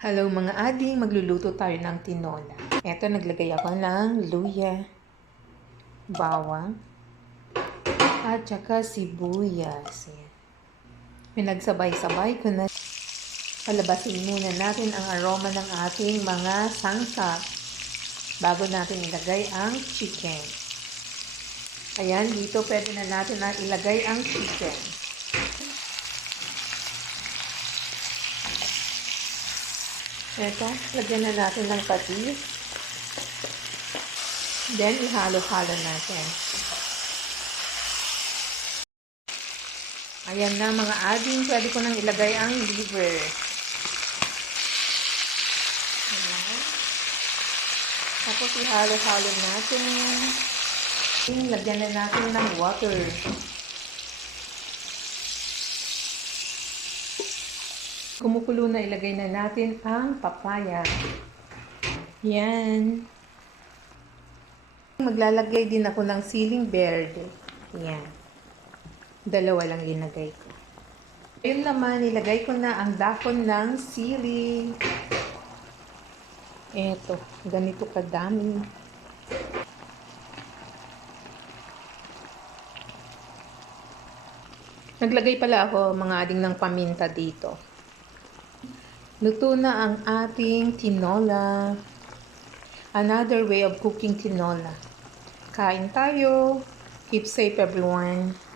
Hello mga ading, magluluto tayo ng tinola. Eto, naglagay ako ng luya, bawang, at saka sibuyas. Ayan. Pinagsabay-sabay ko na. Palabasin muna natin ang aroma ng ating mga sangkap bago natin ilagay ang chicken. Ayan, dito pwede na natin na ilagay ang chicken. Eto, lagyan na natin ng patis. Then, ihalo-halo natin. Ayan na mga ading, pwede ko nang ilagay ang liver. Ayan. Tapos ihalo-halo natin. Lagyan na natin ng water. Kumukulo na, ilagay na natin ang papaya. Yan. Maglalagay din ako ng siling verde. Yan. Dalawa lang linagay ko. Ayun naman, ilagay ko na ang dahon ng sili. Eto, ganito kadami. Naglagay pala ako mga ading ng paminta dito. Luto na ang ating tinola. Another way of cooking tinola. Kain tayo. Keep safe everyone.